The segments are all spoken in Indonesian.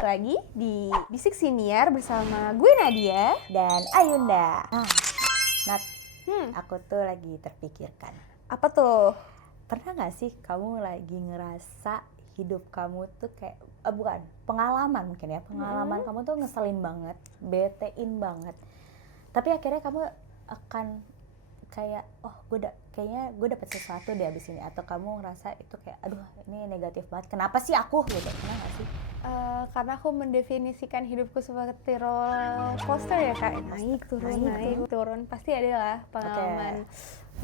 balik lagi di Bisik Siniar bersama gue Nadia dan Ayunda. Nat, aku tuh lagi terpikirkan. Apa tuh? Pernah gak sih kamu lagi ngerasa hidup kamu tuh kayak, bukan, pengalaman mungkin ya. Pengalaman kamu tuh ngeselin banget, betein banget. Tapi akhirnya kamu akan kayak, kayaknya gue dapet sesuatu deh abis ini. Atau kamu ngerasa itu kayak, aduh ini negatif banget, kenapa sih aku gitu, pernah gak sih? Karena aku mendefinisikan hidupku seperti roller coaster ya kak, naik turun, pasti ada lah pengalaman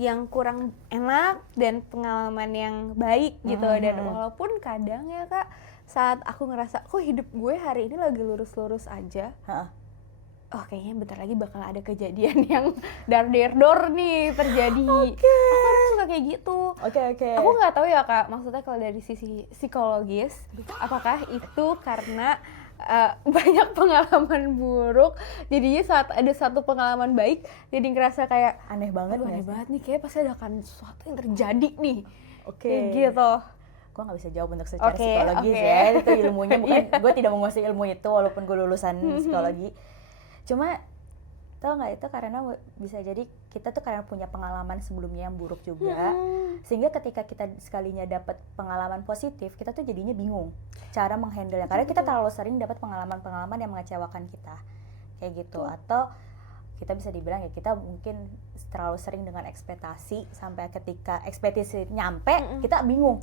yang kurang enak dan pengalaman yang baik gitu. Dan walaupun kadang ya kak, saat aku ngerasa kok hidup gue hari ini lagi lurus-lurus aja, kayaknya bentar lagi bakal ada kejadian yang dar-der-dor nih terjadi. Aku kadang suka kayak gitu. Aku nggak tahu ya kak, maksudnya kalau dari sisi psikologis, apakah itu karena banyak pengalaman buruk, jadinya saat ada satu pengalaman baik, jadi ngerasa kayak Aneh banget nih, kayak pasti ada akan sesuatu yang terjadi nih. Kayak gitu. Gue nggak bisa jawab untuk secara psikologis ya, itu ilmunya bukan. Gue tidak menguasai ilmu itu walaupun gue lulusan psikologi. Cuma tau nggak, itu karena bisa jadi kita tuh karena punya pengalaman sebelumnya yang buruk juga, sehingga ketika kita sekalinya dapat pengalaman positif, kita tuh jadinya bingung cara menghandle-nya, karena kita terlalu sering dapat pengalaman-pengalaman yang mengecewakan kita kayak gitu. Atau kita bisa dibilang ya, kita mungkin terlalu sering dengan ekspektasi sampai ketika ekspektasi nyampe kita bingung.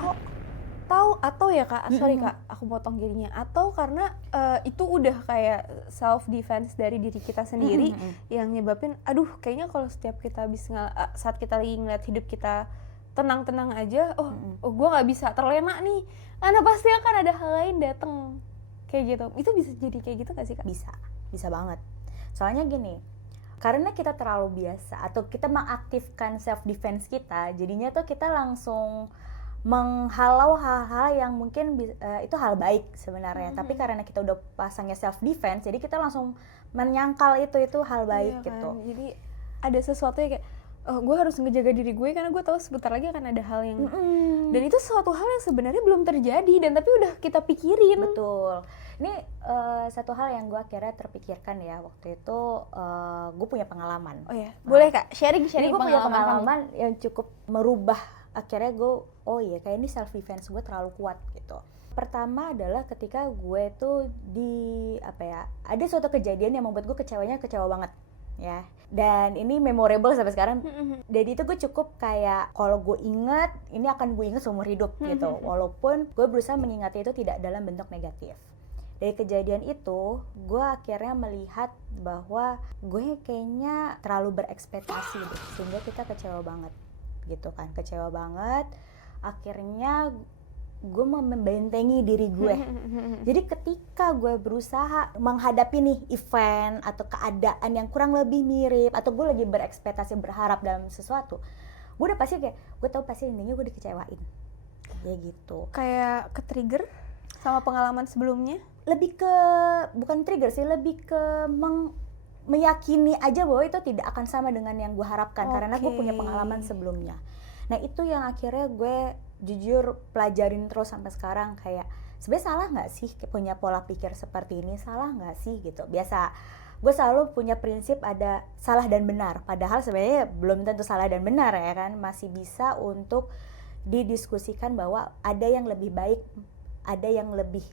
Kok tahu atau ya kak, sorry kak, aku potong jadinya, atau karena itu udah kayak self defense dari diri kita sendiri yang nyebabin, aduh kayaknya kalau setiap kita saat kita lagi ngeliat hidup kita tenang-tenang aja, gue nggak bisa terlena nih, karena pasti akan ada hal lain dateng kayak gitu. Itu bisa jadi kayak gitu nggak sih kak? Bisa banget. Soalnya gini, karena kita terlalu biasa atau kita mengaktifkan self defense kita, jadinya tuh kita langsung menghalau hal-hal yang mungkin itu hal baik sebenarnya, tapi karena kita udah pasangnya self defense, jadi kita langsung menyangkal itu hal baik gitu. Kan? Jadi ada sesuatu yang kayak, gue harus ngejaga diri gue karena gue tahu sebentar lagi akan ada hal yang dan itu suatu hal yang sebenarnya belum terjadi dan tapi udah kita pikirin. Betul. Ini satu hal yang gue akhirnya terpikirkan ya, waktu itu gue punya pengalaman. Boleh kak sharing gue punya pengalaman kamu. yang cukup merubah. Akhirnya gue, kayak ini self defense gue terlalu kuat gitu. Pertama adalah ketika gue tuh ada suatu kejadian yang membuat gue kecewa banget ya. Dan ini memorable sampai sekarang. Jadi itu gue cukup kayak, kalau gue ingat, ini akan gue ingat seumur hidup gitu. Walaupun gue berusaha mengingatnya itu tidak dalam bentuk negatif. Dari kejadian itu, gue akhirnya melihat bahwa gue kayaknya terlalu berekspektasi deh, sehingga kita kecewa banget gitu kan, kecewa banget. Akhirnya gue membentengi diri gue. Jadi ketika gue berusaha menghadapi nih event atau keadaan yang kurang lebih mirip, atau gue lagi berekspektasi berharap dalam sesuatu, gue udah pasti kayak, gue tahu pasti intinya gue dikecewain kayak gitu. Kayak ke trigger sama pengalaman sebelumnya? Lebih ke, bukan trigger sih, lebih ke meyakini aja bahwa itu tidak akan sama dengan yang gue harapkan, karena gue punya pengalaman sebelumnya. Nah itu yang akhirnya gue jujur pelajarin terus sampai sekarang, kayak sebenarnya salah nggak sih punya pola pikir seperti ini, salah nggak sih gitu. Biasa gue selalu punya prinsip ada salah dan benar, padahal sebenarnya belum tentu salah dan benar ya kan, masih bisa untuk didiskusikan bahwa ada yang lebih baik, ada yang lebih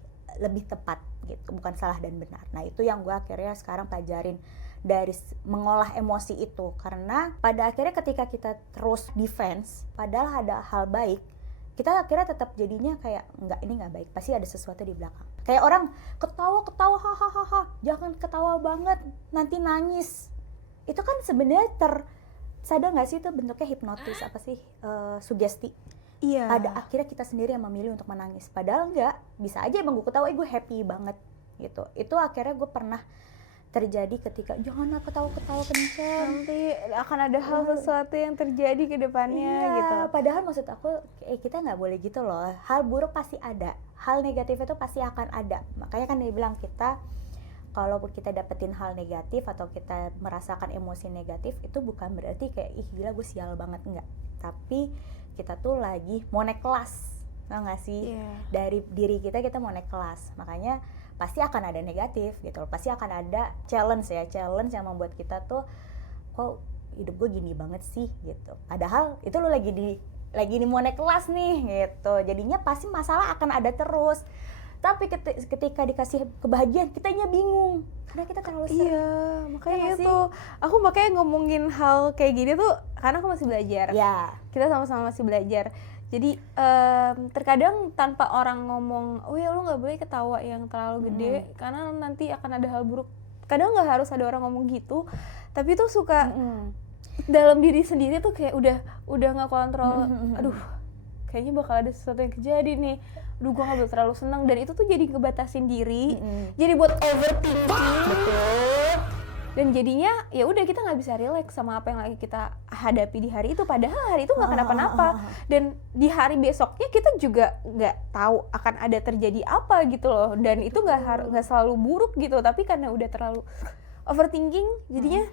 tepat gitu, bukan salah dan benar. Nah itu yang gue akhirnya sekarang pelajarin dari mengolah emosi itu, karena pada akhirnya ketika kita terus defense padahal ada hal baik, kita akhirnya tetap jadinya kayak, enggak, ini nggak baik, pasti ada sesuatu di belakang. Kayak orang ketawa hahaha, jangan ketawa banget nanti nangis. Itu kan sebenarnya sadar nggak sih itu bentuknya hipnotis, apa sih, sugesti. Iya. Pada akhirnya kita sendiri yang memilih untuk menangis, padahal enggak, bisa aja emang gue ketawa, gue happy banget gitu. Itu akhirnya gue pernah terjadi ketika, janganlah ketawa-ketawa kencang, nanti akan ada hal sesuatu yang terjadi ke depannya gitu. Padahal maksud aku, kita nggak boleh gitu loh. Hal buruk pasti ada, hal negatif itu pasti akan ada. Makanya kan dia bilang, kita kalau kita dapetin hal negatif atau kita merasakan emosi negatif, itu bukan berarti kayak, ih gila gue sial banget, enggak. Tapi kita tuh lagi mau naik kelas tau nggak sih? Iya. Dari diri kita mau naik kelas, makanya pasti akan ada negatif gitu, pasti akan ada challenge yang membuat kita tuh kok hidup gue gini banget sih gitu. Padahal itu lo lagi di mau naik kelas nih gitu, jadinya pasti masalah akan ada terus. Tapi ketika dikasih kebahagiaan, kitanya bingung karena kita terlalu sering. Iya, makanya Ya nggak itu aku makanya ngomongin hal kayak gini tuh karena aku masih belajar. Ya. Kita sama-sama masih belajar. Jadi terkadang tanpa orang ngomong, oh ya lu nggak boleh ketawa yang terlalu gede karena nanti akan ada hal buruk. Kadang nggak harus ada orang ngomong gitu, tapi tuh suka dalam diri sendiri tuh kayak udah nggak kontrol. Aduh, kayaknya bakal ada sesuatu yang kejadi nih. Aduh, gue gak boleh terlalu senang, dan itu tuh jadi ngebatasin diri, jadi buat overthinking. Betul. Dan jadinya ya udah kita nggak bisa relax sama apa yang lagi kita hadapi di hari itu, padahal hari itu nggak kenapa-napa. Dan di hari besoknya kita juga nggak tahu akan ada terjadi apa gitu loh, dan itu nggak selalu buruk gitu, tapi karena udah terlalu overthinking jadinya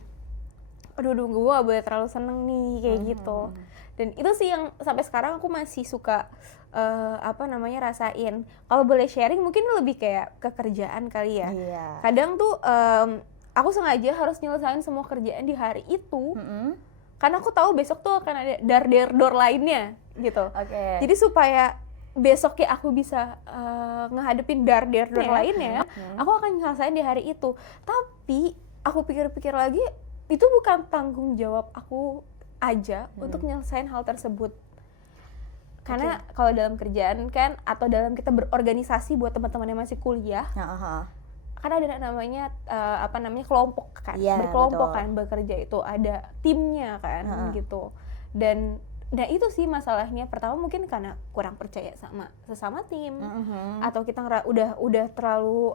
aduh gue gak boleh terlalu seneng nih kayak gitu. Dan itu sih yang sampai sekarang aku masih suka rasain. Kalau boleh sharing mungkin lebih kayak ke kerjaan kali ya. Iya. Kadang tuh aku sengaja harus nyelesain semua kerjaan di hari itu karena aku tahu besok tuh akan ada dar-der-dor lainnya gitu. Jadi supaya besoknya aku bisa ngehadepin dar-der-dor lainnya, aku akan nyelesain di hari itu. Tapi aku pikir-pikir lagi, itu bukan tanggung jawab aku aja untuk nyelesain hal tersebut. Karena kalau dalam kerjaan kan, atau dalam kita berorganisasi buat teman-teman yang masih kuliah, kan ada namanya kelompok kan, berkelompok kan, bekerja itu ada timnya kan gitu. Dan nah itu sih masalahnya. Pertama mungkin karena kurang percaya sama sesama tim, atau kita udah terlalu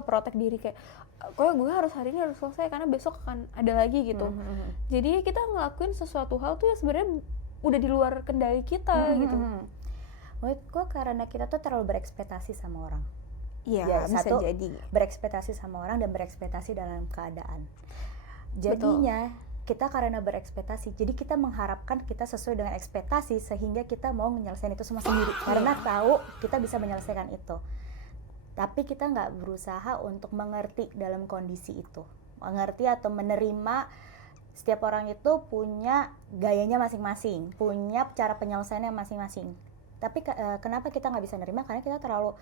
ngeprotek diri kayak kok gue harus hari ini harus selesai karena besok akan ada lagi gitu. Jadi kita ngelakuin sesuatu hal tuh ya sebenarnya udah di luar kendali kita gitu. Menurut gue karena kita tuh terlalu berekspektasi sama orang. Iya, bisa satu, jadi. Berekspektasi sama orang dan berekspektasi dalam keadaan. Jadinya kita karena berekspektasi, jadi kita mengharapkan kita sesuai dengan ekspektasi sehingga kita mau menyelesaikan itu semua sendiri. Karena tahu kita bisa menyelesaikan itu. Tapi kita nggak berusaha untuk mengerti dalam kondisi itu. Mengerti atau menerima setiap orang itu punya gayanya masing-masing, punya cara penyelesaiannya masing-masing. Tapi kenapa kita nggak bisa nerima? Karena kita terlalu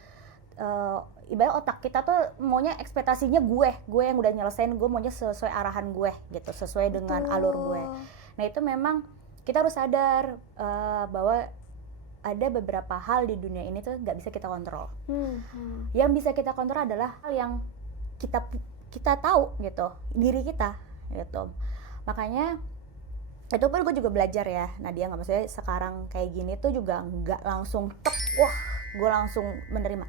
ibarat otak kita tuh maunya ekspektasinya gue yang udah nyelesain, gue maunya sesuai arahan gue gitu, sesuai dengan alur gue. Nah itu memang kita harus sadar bahwa ada beberapa hal di dunia ini tuh nggak bisa kita kontrol. Yang bisa kita kontrol adalah hal yang kita tahu gitu, diri kita gitu. Makanya itu pun gue juga belajar ya, Nadia, nggak maksudnya sekarang kayak gini tuh juga nggak langsung wah gue langsung menerima.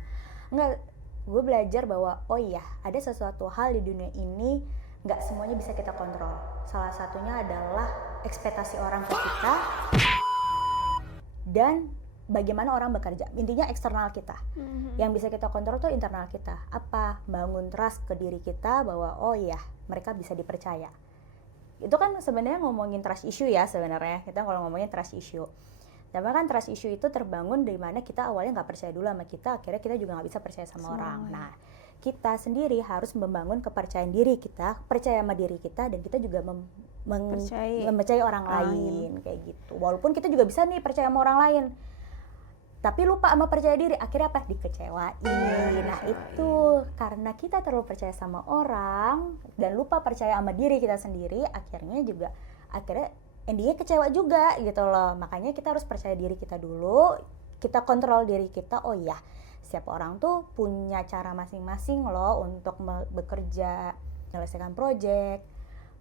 Enggak, gue belajar bahwa oh iya ada sesuatu hal di dunia ini nggak semuanya bisa kita kontrol. Salah satunya adalah ekspektasi orang ke kita dan bagaimana orang bekerja. Intinya eksternal kita. Yang bisa kita kontrol tuh internal kita. Apa? Bangun trust ke diri kita bahwa oh iya mereka bisa dipercaya. Itu kan sebenarnya ngomongin trust issue ya sebenarnya. Kita kalau ngomongin trust issue. Tapi kan trust issue itu terbangun dari mana kita awalnya nggak percaya dulu sama kita, akhirnya kita juga nggak bisa percaya sama orang. Nah, kita sendiri harus membangun kepercayaan diri kita, percaya sama diri kita, dan kita juga mempercayai orang lain kayak gitu. Walaupun kita juga bisa nih percaya sama orang lain, tapi lupa sama percaya diri, akhirnya apa? Dikecewain. Nah itu karena kita terlalu percaya sama orang dan lupa percaya sama diri kita sendiri, akhirnya endingnya kecewa juga gitu loh. Makanya kita harus percaya diri kita dulu, kita kontrol diri kita. Oh iya, setiap orang tuh punya cara masing-masing loh untuk bekerja, menyelesaikan proyek,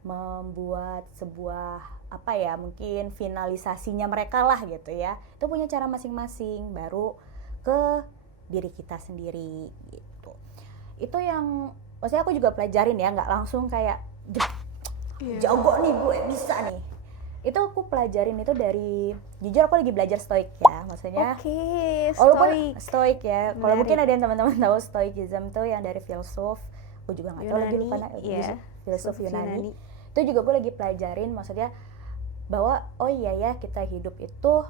membuat sebuah mungkin finalisasinya mereka lah gitu ya. Itu punya cara masing-masing, baru ke diri kita sendiri gitu. Itu yang maksudnya aku juga pelajarin ya, nggak langsung kayak jago nih gue bisa nih. Itu aku pelajarin itu dari, jujur aku lagi belajar stoik ya, maksudnya stoik ya. Kalau mungkin ada yang teman-teman tahu stoicism tuh yang dari filsuf, gue juga nggak tahu lagi lupa filsuf Yunani. Itu juga gue lagi pelajarin, maksudnya bahwa oh iya ya kita hidup itu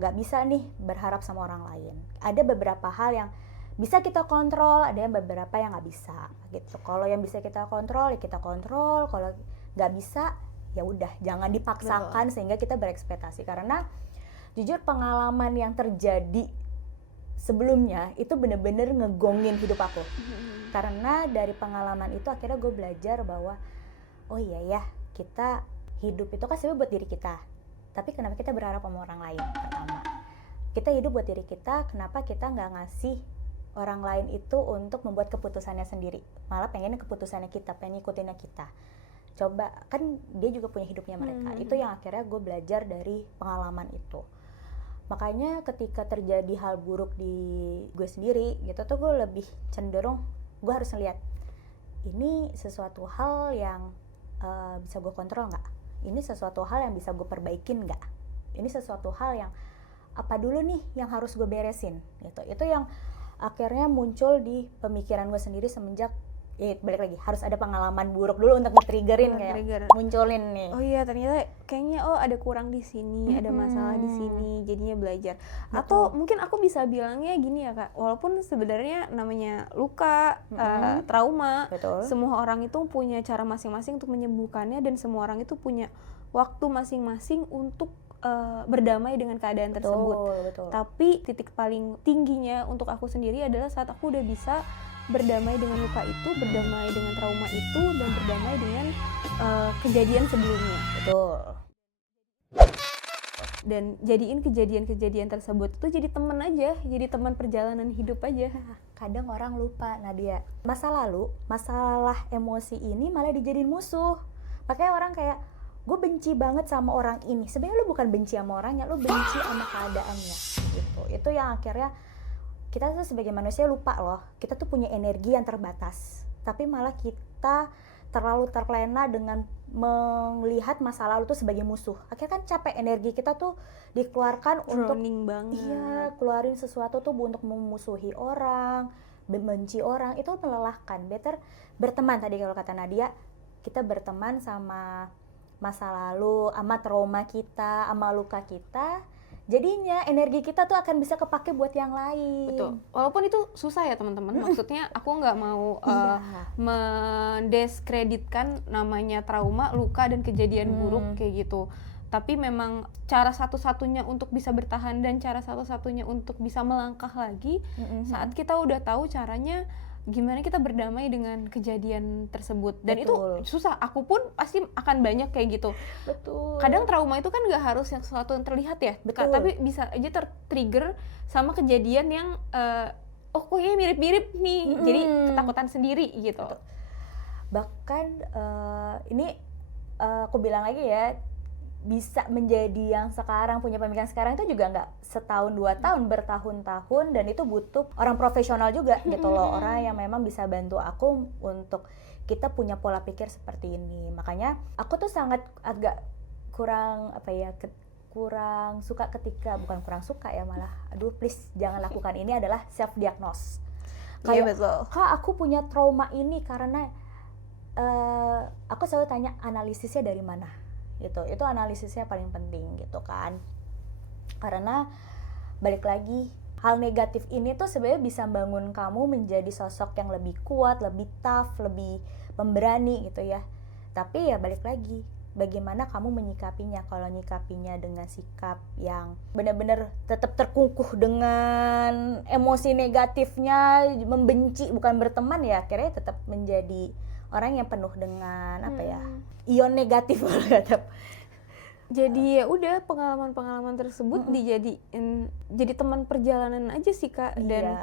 nggak bisa nih berharap sama orang lain. Ada beberapa hal yang bisa kita kontrol, ada yang beberapa yang nggak bisa gitu. Kalau yang bisa kita kontrol ya kita kontrol, kalau nggak bisa ya udah jangan dipaksakan sehingga kita berekspektasi. Karena jujur pengalaman yang terjadi sebelumnya itu bener-bener ngegongin hidup aku. Karena dari pengalaman itu akhirnya gue belajar bahwa oh iya ya, kita hidup itu kan sebenarnya buat diri kita. Tapi kenapa kita berharap sama orang lain? Pertama, kita hidup buat diri kita, kenapa kita nggak ngasih orang lain itu untuk membuat keputusannya sendiri? Malah pengennya keputusannya kita, pengen ngikutinnya kita. Coba, kan dia juga punya hidupnya mereka. Itu yang akhirnya gue belajar dari pengalaman itu. Makanya ketika terjadi hal buruk di gue sendiri gitu tuh gue lebih cenderung gue harus ngeliat ini sesuatu hal yang bisa gue kontrol nggak, ini sesuatu hal yang bisa gue perbaikin nggak, ini sesuatu hal yang apa dulu nih yang harus gue beresin gitu. Itu yang akhirnya muncul di pemikiran gue sendiri semenjak balik lagi harus ada pengalaman buruk dulu untuk nge-triggerin kayak munculin nih. Oh iya, ternyata kayaknya ada kurang di sini, ada masalah di sini, jadinya belajar. Betul. Atau mungkin aku bisa bilangnya gini ya Kak, walaupun sebenarnya namanya luka, trauma, semua orang itu punya cara masing-masing untuk menyembuhkannya dan semua orang itu punya waktu masing-masing untuk berdamai dengan keadaan tersebut. Betul. Tapi titik paling tingginya untuk aku sendiri adalah saat aku udah bisa berdamai dengan luka itu, berdamai dengan trauma itu, dan berdamai dengan kejadian sebelumnya. Betul. Dan jadiin kejadian-kejadian tersebut itu jadi teman aja, jadi teman perjalanan hidup aja. Kadang orang lupa, Nadia, masa lalu, masalah emosi ini malah dijadiin musuh. Makanya orang kayak, gue benci banget sama orang ini. Sebenarnya lu bukan benci sama orangnya, lu benci sama keadaannya. Gitu. Itu yang akhirnya kita tuh sebagai manusia lupa loh, kita tuh punya energi yang terbatas. Tapi malah kita terlalu terlena dengan melihat masa lalu tuh sebagai musuh. Akhirnya kan capek, energi kita tuh dikeluarkan untuk banget. Iya, keluarin sesuatu tuh untuk memusuhi orang, membenci orang, itu melelahkan. Better berteman, tadi kalau kata Nadia, kita berteman sama masa lalu, sama trauma kita, sama luka kita. Jadinya energi kita tuh akan bisa kepake buat yang lain. Betul. Walaupun itu susah ya teman-teman. Maksudnya aku nggak mau mendiskreditkan namanya trauma, luka dan kejadian buruk kayak gitu. Tapi memang cara satu-satunya untuk bisa bertahan dan cara satu-satunya untuk bisa melangkah lagi saat kita udah tahu caranya gimana kita berdamai dengan kejadian tersebut. Dan Betul. itu susah, aku pun pasti akan banyak kayak gitu. Betul. Kadang trauma itu kan nggak harus yang sesuatu yang terlihat ya, Betul. tapi bisa aja tertrigger sama kejadian yang kok ya mirip-mirip nih, jadi ketakutan sendiri gitu. Betul. Bahkan ini aku bilang lagi ya, bisa menjadi yang sekarang, punya pemikiran sekarang itu juga nggak setahun 2 tahun, bertahun-tahun, dan itu butuh orang profesional juga gitu loh, orang yang memang bisa bantu aku untuk kita punya pola pikir seperti ini. Makanya aku tuh sangat agak kurang kurang suka ketika, bukan kurang suka ya, malah aduh please jangan lakukan ini, adalah self diagnose. Kayak Kak aku punya trauma ini karena aku selalu tanya analisisnya dari mana gitu. Itu analisisnya paling penting gitu kan. Karena balik lagi, hal negatif ini tuh sebenarnya bisa bangun kamu menjadi sosok yang lebih kuat, lebih tough, lebih pemberani gitu ya. Tapi ya balik lagi, bagaimana kamu menyikapinya. Kalau nyikapinya dengan sikap yang benar-benar tetap terkungkuh dengan emosi negatifnya, membenci, bukan berteman, ya akhirnya tetap menjadi orang yang penuh dengan ion negatif kalau kata. Jadi ya udah, pengalaman-pengalaman tersebut dijadiin jadi teman perjalanan aja sih Kak. Dan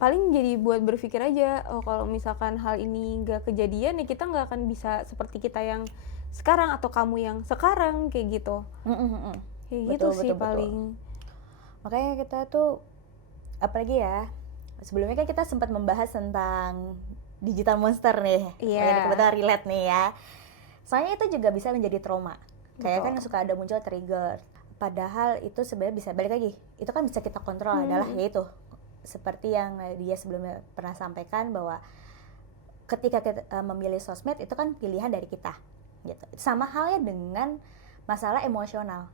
paling jadi buat berpikir aja, kalau misalkan hal ini nggak kejadian ya kita nggak akan bisa seperti kita yang sekarang atau kamu yang sekarang kayak gitu. Kayak gitu sih paling. Makanya kita tuh apalagi ya, sebelumnya kan kita sempat membahas tentang digital monster nih. Makanya kebetulan relate nih ya. Soalnya itu juga bisa menjadi trauma. Kayak kan suka ada muncul trigger. Padahal itu sebenarnya bisa, balik lagi, itu kan bisa kita kontrol, adalah yaitu seperti yang dia sebelumnya pernah sampaikan bahwa ketika kita memilih sosmed itu kan pilihan dari kita gitu. Sama halnya dengan masalah emosional.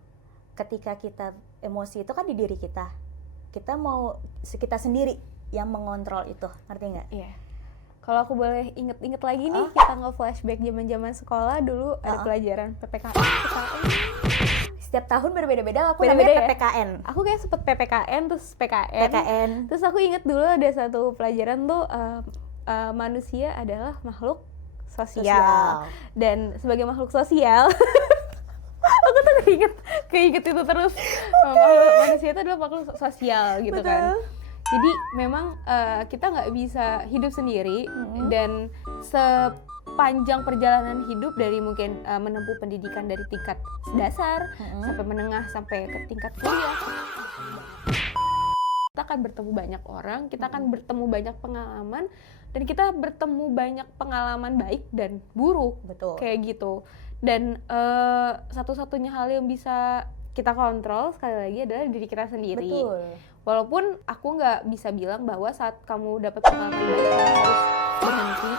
ketika kita emosi itu kan di diri kita mau kita sendiri yang mengontrol itu, ngerti nggak? Iya. Kalau aku boleh inget-inget lagi nih, kita nge-flashback zaman-zaman sekolah dulu ada pelajaran PPKN. Setiap tahun berbeda-beda, aku Beda-beda namanya ya? PPKN. Aku kayak sempet PPKN, terus PKN. Terus aku inget dulu ada satu pelajaran tuh manusia adalah makhluk sosial. Dan sebagai makhluk sosial, aku tuh keinget itu terus. Manusia itu adalah makhluk sosial gitu. Betul. Kan. Jadi memang kita nggak bisa hidup sendiri, dan sepanjang perjalanan hidup dari mungkin menempuh pendidikan dari tingkat dasar sampai menengah sampai ke tingkat kuliah, kita akan bertemu banyak orang, kita akan bertemu banyak pengalaman, dan kita bertemu banyak pengalaman baik dan buruk. Betul. Kayak gitu. Dan satu-satunya hal yang bisa kita kontrol sekali lagi adalah diri kita sendiri. Betul. Walaupun aku nggak bisa bilang bahwa saat kamu dapat pengalaman baik kamu harus berhenti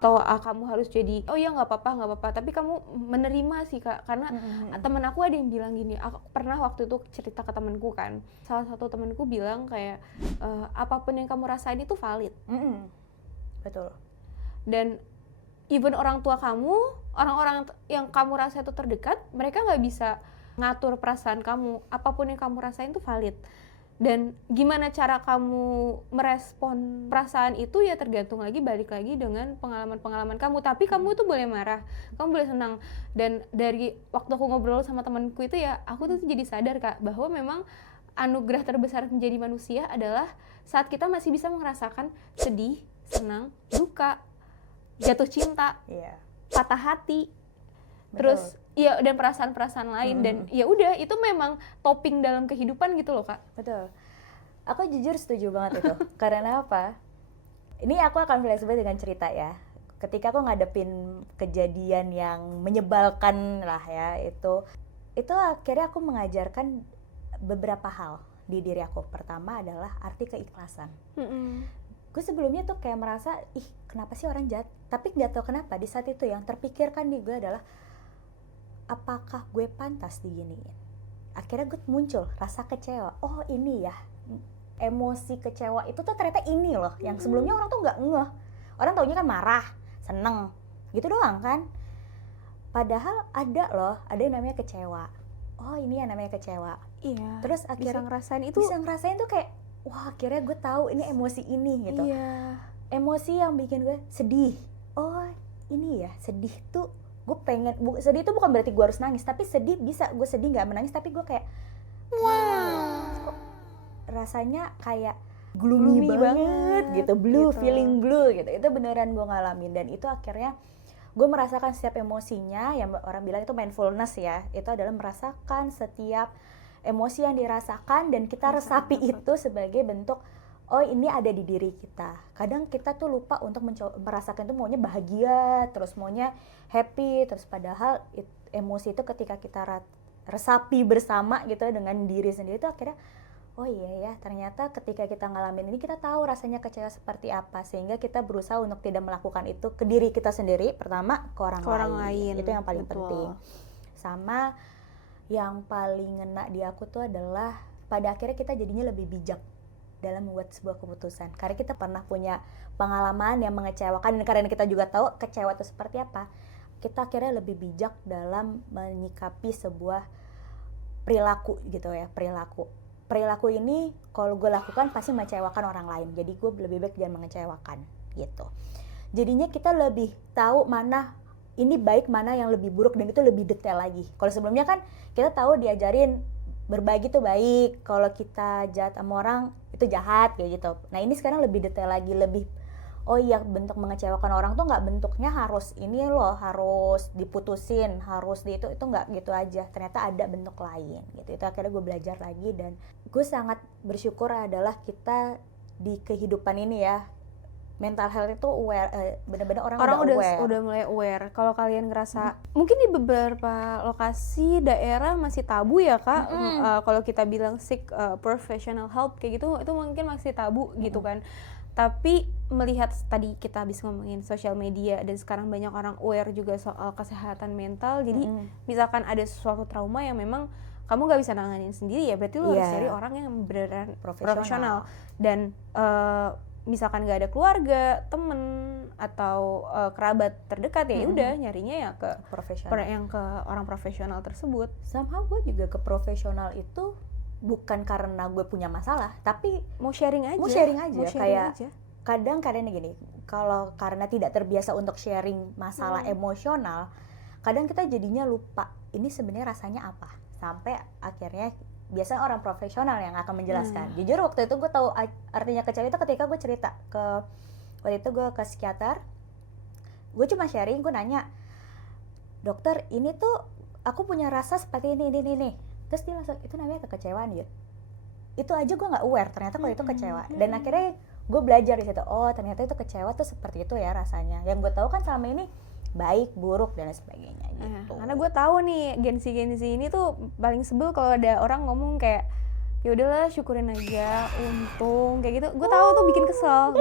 atau kamu harus jadi oh ya nggak apa-apa, tapi kamu menerima sih Kak, karena temen aku ada yang bilang gini, aku pernah waktu itu cerita ke temenku kan, salah satu temenku bilang kayak apapun yang kamu rasain itu valid. Betul. Dan even orang tua kamu, orang-orang yang kamu rasa itu terdekat, mereka nggak bisa ngatur perasaan kamu. Apapun yang kamu rasain itu valid. Dan gimana cara kamu merespon perasaan itu ya tergantung lagi, balik lagi dengan pengalaman-pengalaman kamu. Tapi kamu itu boleh marah, kamu boleh senang. Dan dari waktu aku ngobrol sama temanku itu ya, aku tuh jadi sadar Kak, bahwa memang anugerah terbesar menjadi manusia adalah saat kita masih bisa merasakan sedih, senang, duka, jatuh cinta, patah hati, terus ya dan perasaan-perasaan lain. Dan ya udah, itu memang topping dalam kehidupan gitu loh Kak. Betul. Aku jujur setuju banget itu. Karena apa? Ini aku akan flashback dengan cerita ya. Ketika aku ngadepin kejadian yang menyebalkan lah ya, itu akhirnya aku mengajarkan beberapa hal di diri aku. Pertama adalah arti keikhlasan. Gue sebelumnya tuh kayak merasa, kenapa sih orang jahat? Tapi nggak tahu kenapa di saat itu yang terpikirkan di gue adalah, apakah gue pantas diginiin? Akhirnya gue muncul rasa kecewa. Oh ini ya, emosi kecewa itu tuh ternyata ini loh, yang sebelumnya orang tuh nggak ngeh. Orang taunya kan marah, seneng, gitu doang kan. Padahal ada loh, ada yang namanya kecewa. Oh ini yang namanya kecewa. Iya. Terus akhirnya bisa ngerasain tuh kayak, wah akhirnya gue tahu ini emosi ini gitu. Iya. Emosi yang bikin gue sedih. Oh ini ya, sedih tuh gue pengen, sedih itu bukan berarti gue harus nangis, tapi sedih bisa gue sedih nggak menangis, tapi gue kayak rasanya kayak gloomy banget gitu, blue gitu. Feeling blue gitu. Itu beneran gue ngalamin, dan itu akhirnya gue merasakan setiap emosinya, yang orang bilang itu mindfulness ya, itu adalah merasakan setiap emosi yang dirasakan, dan kita resapi itu sebagai bentuk oh ini ada di diri kita. Kadang kita tuh lupa untuk merasakan itu, maunya bahagia, terus maunya happy, terus padahal emosi itu ketika kita resapi bersama gitu dengan diri sendiri itu akhirnya oh iya ya, ternyata ketika kita ngalamin ini kita tahu rasanya kecewa seperti apa, sehingga kita berusaha untuk tidak melakukan itu ke diri kita sendiri, pertama ke orang lain. Itu yang paling penting. Sama yang paling ngena di aku tuh adalah pada akhirnya kita jadinya lebih bijak dalam membuat sebuah keputusan, karena kita pernah punya pengalaman yang mengecewakan, dan karena kita juga tahu kecewa itu seperti apa, kita akhirnya lebih bijak dalam menyikapi sebuah perilaku gitu ya. Perilaku ini kalau gue lakukan pasti mengecewakan orang lain, jadi gue lebih baik jangan mengecewakan gitu. Jadinya kita lebih tahu mana ini baik, mana yang lebih buruk, dan itu lebih detail lagi. Kalau sebelumnya kan kita tahu diajarin berbagi tuh baik, kalau kita jahat sama orang itu jahat kayak gitu. Nah ini sekarang lebih detail lagi, lebih oh iya, bentuk mengecewakan orang tuh nggak bentuknya harus ini loh, harus diputusin, harus itu nggak gitu aja. Ternyata ada bentuk lain gitu. Itu akhirnya gue belajar lagi, dan gue sangat bersyukur adalah kita di kehidupan ini ya, mental health itu aware, benar-benar orang udah mulai aware. Kalau kalian ngerasa mungkin di beberapa lokasi daerah masih tabu ya Kak, kalau kita bilang seek professional help kayak gitu, itu mungkin masih tabu gitu kan. Tapi melihat tadi kita habis ngomongin sosial media dan sekarang banyak orang aware juga soal kesehatan mental, jadi misalkan ada sesuatu trauma yang memang kamu nggak bisa nanganin sendiri, ya berarti lu harus cari orang yang beneran profesional. Dan misalkan nggak ada keluarga, temen atau kerabat terdekat, ya udah nyarinya ya ke orang profesional tersebut. Somehow gue juga ke profesional itu bukan karena gue punya masalah, tapi mau sharing aja. Kayak kadang-kadang gini, kalau karena tidak terbiasa untuk sharing masalah emosional, kadang kita jadinya lupa ini sebenarnya rasanya apa. Sampai akhirnya biasanya orang profesional yang akan menjelaskan. Jujur waktu itu gue tahu artinya kecewa itu ketika gue cerita waktu itu gue ke psikiater, gue cuma sharing, gue nanya, dokter ini tuh aku punya rasa seperti ini, terus dia langsung, itu namanya kekecewaan ya. Itu aja gue nggak aware ternyata kalau itu kecewa. Dan akhirnya gue belajar di situ, oh ternyata itu kecewa tuh seperti itu ya rasanya. Yang gue tahu kan selama ini baik, buruk dan sebagainya gitu. Karena gue tahu nih Gen Z ini tuh paling sebel kalau ada orang ngomong kayak ya udahlah syukurin aja, untung kayak gitu. Gue tahu tuh bikin kesel.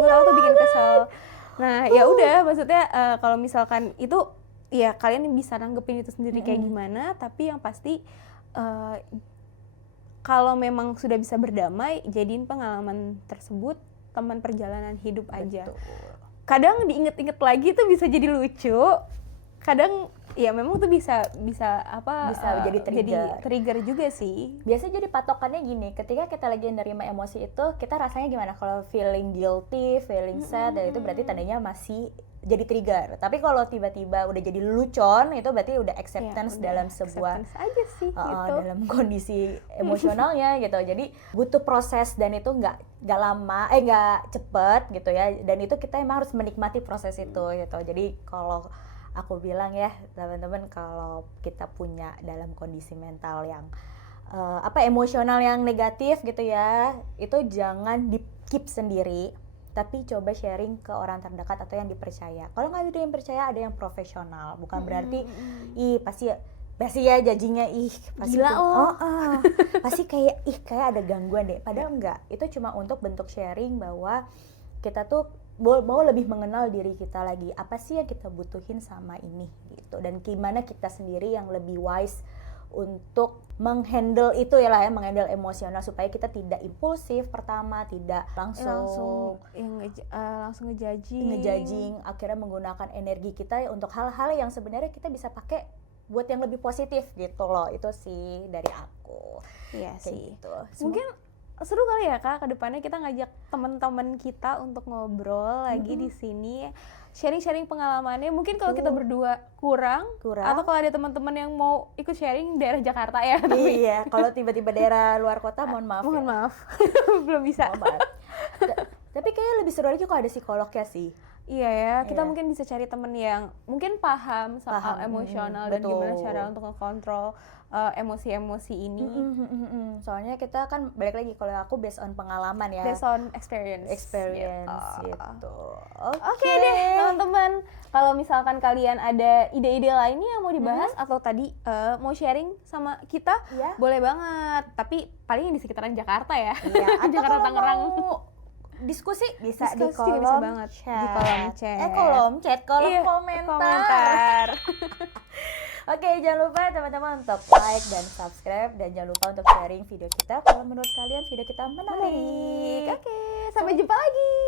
Nah ya udah, maksudnya kalau misalkan itu ya kalian bisa nanggepin itu sendiri kayak gimana. Tapi yang pasti kalau memang sudah bisa berdamai, jadiin pengalaman tersebut teman perjalanan hidup aja. Betul. Kadang diinget-inget lagi tuh bisa jadi lucu, kadang ya memang tuh bisa jadi trigger juga sih. Biasanya jadi patokannya gini, ketika kita lagi nerima emosi itu, kita rasanya gimana? Kalau feeling guilty, feeling sad, dan itu berarti tandanya masih jadi trigger. Tapi kalau tiba-tiba udah jadi lelucon, itu berarti udah acceptance dalam sebuah aja sih, gitu. Dalam kondisi emosionalnya gitu. Jadi butuh proses dan itu nggak lama, nggak cepet gitu ya. Dan itu kita emang harus menikmati proses itu gitu. Jadi kalau aku bilang ya teman-teman, kalau kita punya dalam kondisi mental yang emosional yang negatif gitu ya, itu jangan di keep sendiri, tapi coba sharing ke orang terdekat atau yang dipercaya. Kalau nggak ada yang percaya, ada yang profesional. Bukan berarti pasti ya judging-nya pasti gila pasti kayak ada gangguan deh. Padahal enggak. Itu cuma untuk bentuk sharing bahwa kita tuh mau lebih mengenal diri kita lagi. Apa sih yang kita butuhin sama ini gitu. Dan gimana kita sendiri yang lebih wise untuk menghandle itu ya lah ya, menghandle emosional supaya kita tidak impulsif pertama, tidak langsung ngejudging, akhirnya menggunakan energi kita untuk hal-hal yang sebenarnya kita bisa pakai buat yang lebih positif gitu loh. Itu sih dari aku. Iya kayak sih. Gitu. Mungkin seru kali ya Kak, kedepannya kita ngajak teman-teman kita untuk ngobrol lagi di sini, sharing-sharing pengalamannya. Mungkin kalau kita berdua kurang, atau kalau ada teman-teman yang mau ikut sharing daerah Jakarta ya. Iya, kalau tiba-tiba daerah luar kota mohon maaf. Belum bisa. Tapi kayaknya lebih seru lagi kalau ada psikolognya sih. Iya ya, kita mungkin bisa cari temen yang mungkin paham soal emosional dan gimana cara untuk ngekontrol emosi-emosi ini. Soalnya kita kan balik lagi, kalau aku based on pengalaman ya. Based on experience gitu. Oke deh teman-teman, kalau misalkan kalian ada ide-ide lainnya yang mau dibahas atau tadi mau sharing sama kita, boleh banget. Tapi paling di sekitaran Jakarta ya. Iya, Jakarta Tangerang. Diskusi bisa di kolom kolom banget. chat. Di kolom chat. Kolom komentar. Oke, jangan lupa teman-teman untuk like dan subscribe, dan jangan lupa untuk sharing video kita kalau menurut kalian video kita menarik. Oke, sampai jumpa lagi.